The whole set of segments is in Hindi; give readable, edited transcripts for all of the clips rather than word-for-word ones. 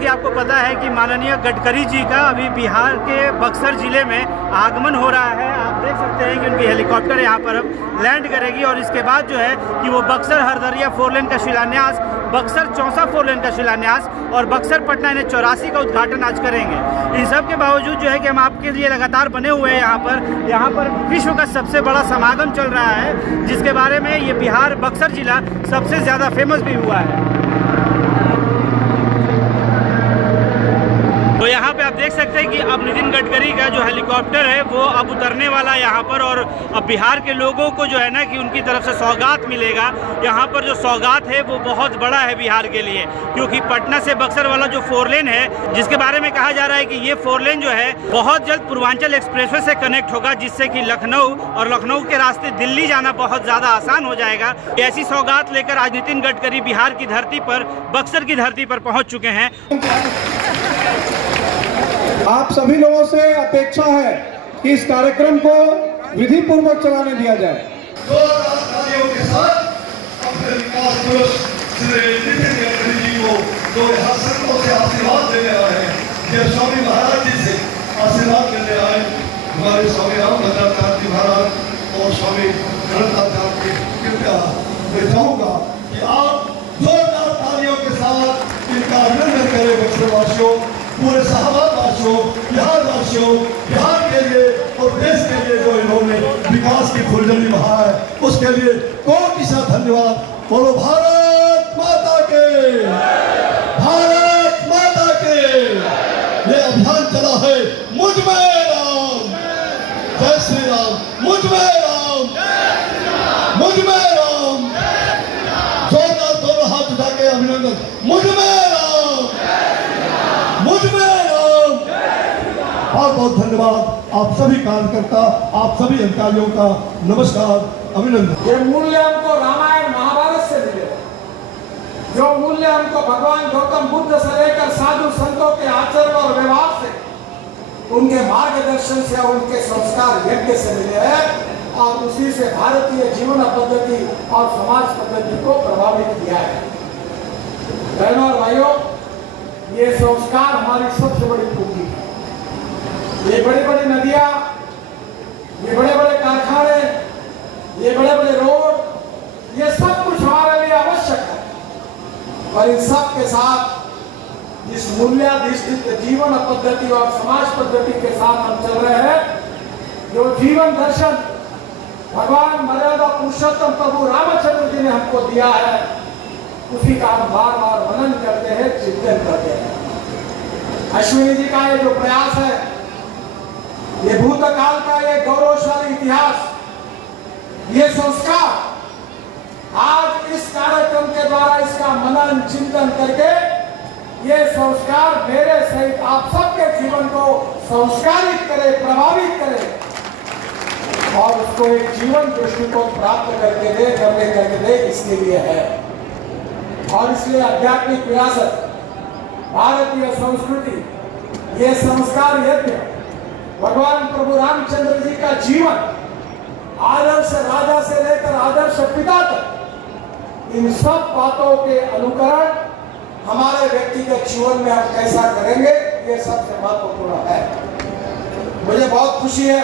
कि आपको पता है कि माननीय गडकरी जी का अभी बिहार के बक्सर जिले में आगमन हो रहा है। आप देख सकते हैं कि उनकी हेलीकॉप्टर यहाँ पर अब लैंड करेगी और इसके बाद जो है कि वो बक्सर हरदरिया 4 लेन का शिलान्यास, बक्सर चौसा 4 लेन का शिलान्यास और बक्सर पटना NH 84 का उद्घाटन आज करेंगे। इन सब के बावजूद जो है कि हम आपके लिए लगातार बने हुए हैं यहाँ पर विश्व का सबसे बड़ा समागम चल रहा है, जिसके बारे में ये बिहार बक्सर जिला सबसे ज़्यादा फेमस भी हुआ है। तो यहाँ पे आप देख सकते हैं कि अब नितिन गडकरी का जो हेलीकॉप्टर है वो अब उतरने वाला है यहाँ पर, और अब बिहार के लोगों को जो है ना कि उनकी तरफ से सौगात मिलेगा। यहाँ पर जो सौगात है वो बहुत बड़ा है बिहार के लिए, क्योंकि पटना से बक्सर वाला जो 4 लेन है, जिसके बारे में कहा जा रहा है कि ये 4 लेन जो है बहुत जल्द पूर्वांचल एक्सप्रेसवे से कनेक्ट होगा, जिससे कि लखनऊ और लखनऊ के रास्ते दिल्ली जाना बहुत ज़्यादा आसान हो जाएगा। ऐसी सौगात लेकर आज नितिन गडकरी बिहार की धरती पर, बक्सर की धरती पर पहुँच चुके हैं। आप सभी लोगों से अपेक्षा है कि इस कार्यक्रम को विधि पूर्वक चलाने दिया जाए। कार्यों के साथ अपने विकास पुरुष श्री नितिन गडकरी जी को जो यहाँ संतों से आशीर्वाद देने आए हैं, ये स्वामी महाराज जी से आशीर्वाद लेने आए हमारे स्वामी रामभद्राचार्य जी महाराज और स्वामी गणेशाचार्य की कृपया मैं चाहूँगा कि आप जोरदार तालियों के साथ इनका अभिनंदन करें। बक्सरवासियों, पूरे शाहबाद वासियों, बिहार वासियों, बिहार के लिए और देश के लिए जो इन्होंने विकास की फुलझड़ी बहा है, उसके लिए कोटि सा धन्यवाद। बोलो भारत माता के, भारत माता के। ये अभियान चला है मुझ में राम, जय श्री राम, मुझ में राम, मुझ में राम। जोरदार दोनों हाथ उठा के अभिनंदन। मुझ में राम, मुझ में राम। बहुत बहुत धन्यवाद आप सभी कार्यकर्ता, आप सभी अधिकारियों का नमस्कार, अभिनंदन। ये मूल्य हमको रामायण महाभारत से मिले, जो मूल्य हमको भगवान गौतम बुद्ध से लेकर साधु संतों के आचरण और व्यवहार से, उनके मार्गदर्शन से और उनके संस्कार यज्ञ से मिले हैं, और उसी से भारतीय जीवन पद्धति और समाज पद्धति को प्रभावित किया है। बहनों और भाइयों, ये संस्कार हमारी सबसे बड़ी पूंजी है। ये बड़ी बड़ी नदियां, ये बड़े बड़े कारखाने, ये बड़े बड़े रोड, ये सब कुछ हमारे लिए आवश्यक है, और इन सब के साथ जिस मूल्याधिष्ठित जीवन पद्धति और समाज पद्धति के साथ हम चल रहे हैं, जो जीवन दर्शन भगवान मर्यादा पुरुषोत्तम प्रभु रामचंद्र जी ने हमको दिया है, उसी का हम बार बार मनन करते हैं, चिंतन करते हैं। अश्विनी जी का ये जो प्रयास है, ये भूतकाल का ये गौरवशाली इतिहास, ये संस्कार, आज इस कार्यक्रम के द्वारा इसका मनन चिंतन करके ये संस्कार मेरे सहित आप सबके जीवन को संस्कारित करे, प्रभावित करे, और उसको एक जीवन दृष्टिकोण प्राप्त करके दे, करके दे, इसके लिए है। और इसलिए आध्यात्मिक विरासत, भारतीय संस्कृति, ये संस्कार यज्ञ, भगवान प्रभु रामचंद्र जी का जीवन, आदर्श राजा से लेकर आदर्श पिता तक, इन सब बातों के अनुकरण हमारे व्यक्तिगत जीवन में हम कैसा करेंगे, ये सबसे महत्वपूर्ण है। मुझे बहुत खुशी है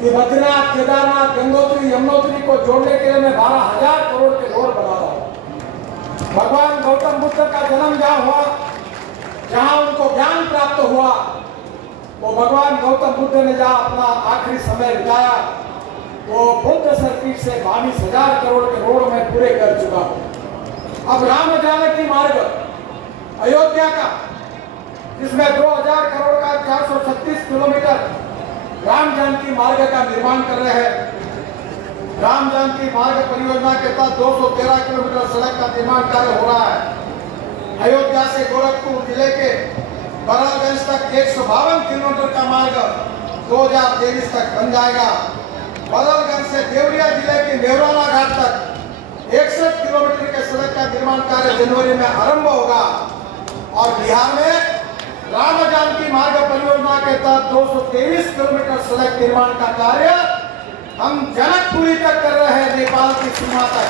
कि बद्रीनाथ, केदारनाथ, गंगोत्री, यमुनोत्री को जोड़ने के लिए मैं 12,000 करोड़ के रोड बना रहा हूँ। भगवान गौतम बुद्ध का जन्म जहाँ हुआ, जहाँ उनको ज्ञान प्राप्त हुआ, वो भगवान गौतम बुद्ध ने जहाँ अपना आखिरी समय बिताया, वो बुद्ध सर्किट से 22,000 करोड़ के रोड में पूरे कर चुका हूँ। अब राम जानकी मार्ग अयोध्या का, जिसमें 2,000 करोड़ का 436 किलोमीटर राम जानकी मार्ग का निर्माण कर रहे हैं। राम जानकी मार्ग परियोजना के तहत 213 किलोमीटर सड़क का निर्माण कार्य हो रहा है। अयोध्या से गोरखपुर जिले के बरलगंज तक 152 किलोमीटर का मार्ग 2023 तक बन जाएगा। बरलगंज से देवरिया जिले के नेवराना घाट तक 61 किलोमीटर के सड़क का निर्माण कार्य जनवरी में आरंभ होगा। और बिहार में राम जानकी मार्ग परियोजना के तहत 223 किलोमीटर सड़क निर्माण का कार्य हम जनकपुरी तक कर रहे हैं, नेपाल की सीमा तक।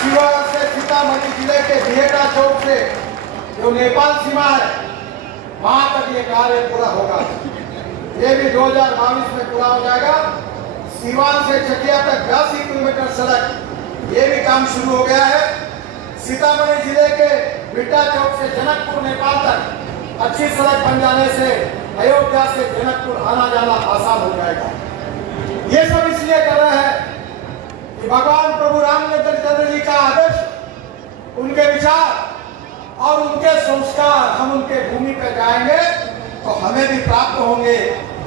शिवहर से सीतामढ़ी जिले के बिहेटा चौक से जो नेपाल सीमा है वहां तक ये कार्य पूरा होगा। ये भी 2022 में पूरा हो जाएगा। सीवान से चकिया तक 82 किलोमीटर सड़क, ये भी काम शुरू हो गया है। सीतामढ़ी जिले के बिट्टा चौक से जनकपुर नेपाल तक अच्छी सड़क बन जाने से अयोध्या से जनकपुर आना जाना आसान हो जाएगा। ये सब इसलिए कर रहे हैं कि भगवान प्रभु रामचंद्र जी का आदर्श, उनके विचार और उनके संस्कार हम उनके भूमि पर जाएंगे तो हमें भी प्राप्त होंगे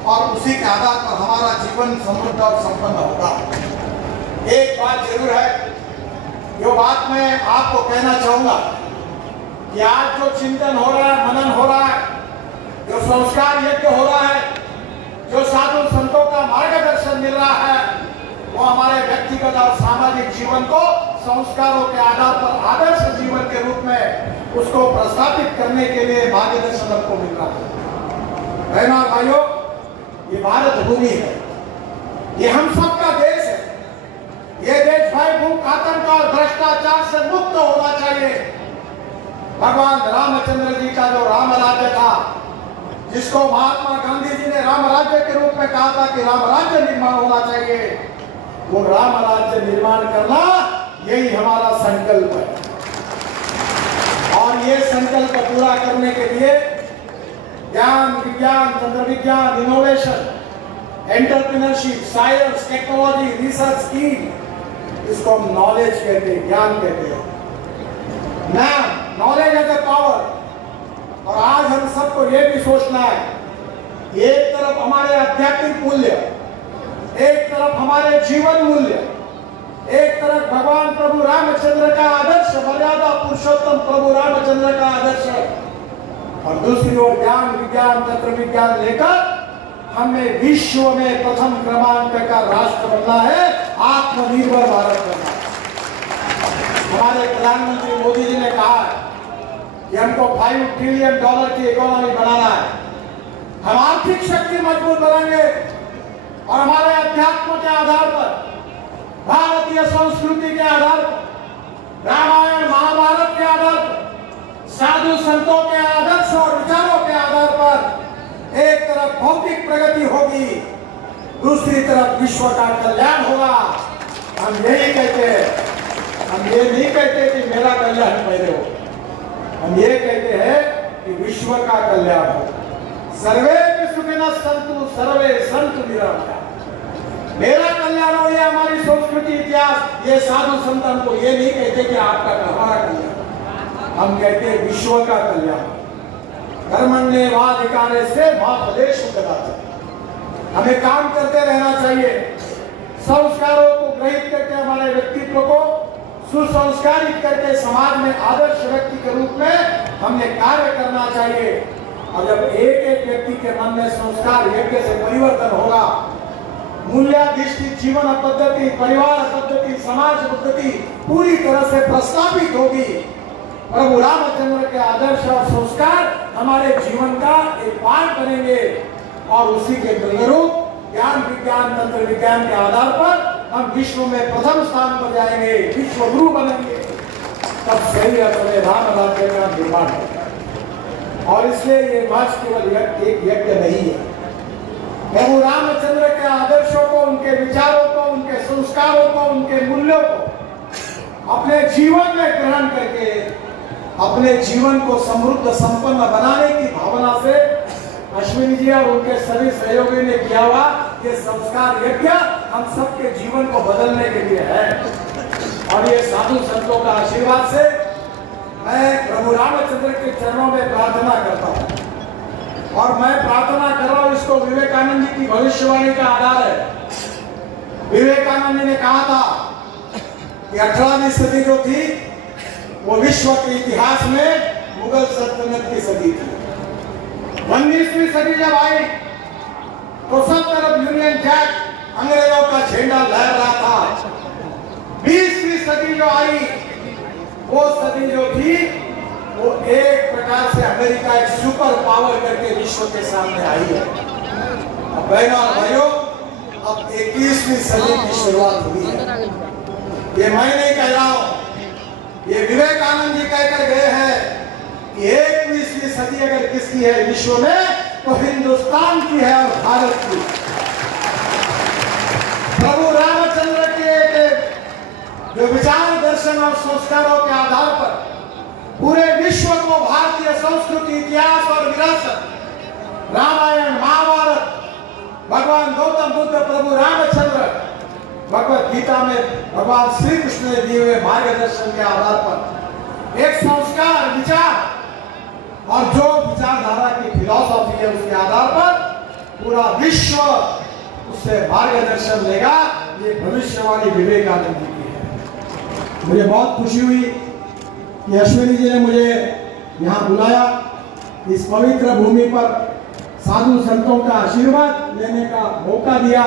और उसी के आधार पर हमारा जीवन समृद्ध और संपन्न होगा। एक बात जरूर है, जो बात मैं आपको कहना चाहूंगा कि आज जो चिंतन हो रहा है, मनन हो रहा है, जो संस्कार यज्ञ हो रहा है, जो साधु संतों का मार्गदर्शन मिल रहा है, वो हमारे व्यक्तिगत और सामाजिक जीवन को संस्कारों के आधार पर आदर्श जीवन के रूप में उसको प्रस्थापित करने के लिए मार्गदर्शन हमको मिल रहा है। बहनों और भाइयों, ये भारत भूमि है, ये हम सबका देश है। ये देश भय, भूख, आतंक और भ्रष्टाचार से मुक्त होना चाहिए। भगवान रामचंद्र जी का जो राम राज्य था, जिसको महात्मा गांधी जी ने राम राज्य के रूप में कहा था कि राम राज्य निर्माण होना चाहिए, वो राम राज्य निर्माण करना यही हमारा संकल्प है। और ये संकल्प पूरा करने के लिए ज्ञान, विज्ञान, तंत्र विज्ञान, innovation, entrepreneurship, science, technology, research scheme, इसको हम नॉलेज कहते हैं, ज्ञान कहते हैं। Knowledge as a power. और आज हम सबको ये भी सोचना है, एक तरफ हमारे आध्यात्मिक मूल्य, एक तरफ हमारे जीवन मूल्य, एक तरफ भगवान प्रभु रामचंद्र का आदर्श, मर्यादा पुरुषोत्तम प्रभु रामचंद्र का आदर्श है, और दूसरी ओर ज्ञान, विज्ञान, तंत्र विज्ञान लेकर हमें विश्व में प्रथम क्रमांक का राष्ट्र बनना है, आत्मनिर्भर भारत बनना है। हमारे प्रधानमंत्री मोदी जी ने कहा है कि हमको $5 ट्रिलियन की इकोनॉमी बनाना है। हम आर्थिक शक्ति मजबूत बनाएंगे और हमारे अध्यात्म के आधार पर, भारतीय संस्कृति के आधार पर, रामायण महाभारत के आधार पर, साधु संतों के आदर्श और विचारों के आधार पर एक तरफ भौतिक प्रगति होगी, दूसरी तरफ विश्व का कल्याण होगा। हम यही कहते हैं, हम ये नहीं कहते कि मेरा कल्याण पहले हो, हम ये कहते हैं कि विश्व का कल्याण हो। सर्वे सुखिनः सन्तु सर्वे सन्तु निरामया। मेरा कल्याण हो, ये हमारी संस्कृति, इतिहास, ये साधु संत हमको ये नहीं कहते कि आपका हमारा कल्याण, हम कहते हैं विश्व का कल्याण। कर्मण्येवाधिकारस्ते मा फलेषु कदाचन। हमें काम करते रहना चाहिए, संस्कारों को ग्रहित करके हमारे व्यक्तित्व को सुसंस्कारित करके समाज में आदर्श व्यक्ति के रूप में हमें कार्य करना चाहिए। और जब एक एक व्यक्ति के मन में संस्कार यज्ञ से परिवर्तन होगा, मूल्याधिष्ठित जीवन पद्धति, परिवार पद्धति, समाज पद्धति पूरी तरह से प्रस्तावित होगी। प्रभु रामचंद्र के आदर्श और संस्कार हमारे जीवन का एक पार्ट बनेंगे और उसी के अनुरूप ज्ञान, विज्ञान, तंत्र विज्ञान के आधार पर हम विश्व में प्रथम स्थान पर जाएंगे, विश्व गुरु बनेंगे। तब सही अपने राम राज्य का निर्माण होगा। और इसलिए ये मार्च केवल एक यज्ञ नहीं है। प्रभु रामचंद्र के आदर्शों को, उनके विचारों को, उनके संस्कारों को, उनके मूल्यों को अपने जीवन में ग्रहण करके अपने जीवन को समृद्ध संपन्न बनाने की भावना से अश्विनी जी और उनके सभी सहयोगी ने किया हुआ ये संस्कार यज्ञ हम सबके जीवन को बदलने के लिए है। और ये साधु संतों का आशीर्वाद से मैं प्रभु रामचंद्र के चरणों में प्रार्थना करता हूँ। और मैं प्रार्थना कर रहा हूँ, इसको विवेकानंद जी की भविष्यवाणी का आधार है। विवेकानंद जी ने कहा था कि 18वीं सदी जो थी वो विश्व के इतिहास में मुगल सल्तनत की सदी थी। 19वीं सदी जब आई तो सब तरफ यूनियन जैक अंग्रेजों का झंडा लहर रहा था। 20वीं सदी जो आई वो सदी जो थी वो एक प्रकार से अमेरिका एक सुपर पावर करके विश्व के सामने आई है। अब बहनों और भाइयों, अब 21वीं सदी की शुरुआत हुई है। ये मैं नहीं कह रहा हूं, ये विवेकानंद जी कहकर गए हैं 21वीं सदी अगर किसकी है विश्व में तो हिंदुस्तान की है और भारत की। प्रभु रामचंद्र के जो विचार दर्शन और संस्कारों के आधार पर पूरे विश्व को भारतीय संस्कृति, इतिहास और विरासत, रामायण, महाभारत, भगवान गौतम बुद्ध, प्रभु रामचंद्र, भगवत गीता में भगवान श्री कृष्ण ने दिए हुए मार्गदर्शन के आधार पर एक संस्कार, विचार और जो विचारधारा की फिलॉसफी है उसके आधार पर पूरा विश्व उससे मार्गदर्शन लेगा। ये भविष्यवाणी विवेकानंद जी की है। मुझे बहुत खुशी हुई कि अश्विनी जी ने मुझे यहाँ बुलाया, इस पवित्र भूमि पर साधु संतों का आशीर्वाद लेने का मौका दिया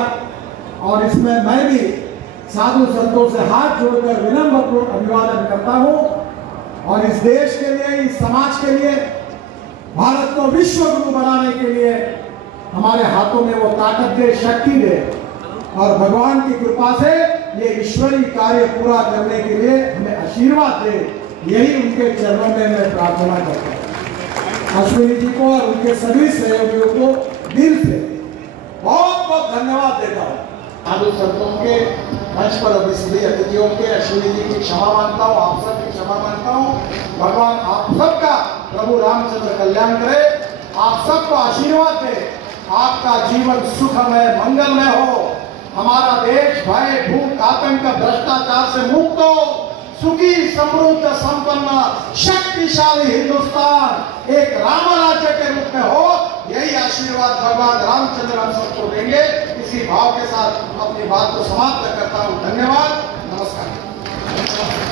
और इसमें मैं भी साधु संतों से हाथ जोड़कर विनम्र अभिवादन करता हूँ और इस देश के लिए, इस समाज के लिए, भारत को विश्व गुरु बनाने के लिए हमारे हाथों में वो ताकत दे, शक्ति दे और भगवान की कृपा से ये ईश्वरीय कार्य पूरा करने के लिए हमें आशीर्वाद दे, यही उनके चरणों में मैं प्रार्थना करता हूँ। अश्विनी जी को और उनके सभी सहयोगियों को दिल से बहुत बहुत धन्यवाद देता हूँ। साधु संतों के मंच पर अभी सभी अतिथियों के अश्विनी जी की क्षमा मांगता हूँ, आप सबकी क्षमा मांगता हूँ। भगवान आप सबका प्रभु रामचंद्र कल्याण करे, आप सबको आशीर्वाद दे, आपका जीवन सुखमय मंगलमय हो, हमारा देश भय, भूख, आतंक, भ्रष्टाचार से मुक्त हो, सुखी, समृद्ध, संपन्न, शक्तिशाली हिंदुस्तान एक राम राज्य के रूप में हो, यही आशीर्वाद भगवान रामचंद्र हम सबको देंगे। इसी भाव के साथ अपनी बात को समाप्त करता हूँ। धन्यवाद, नमस्कार।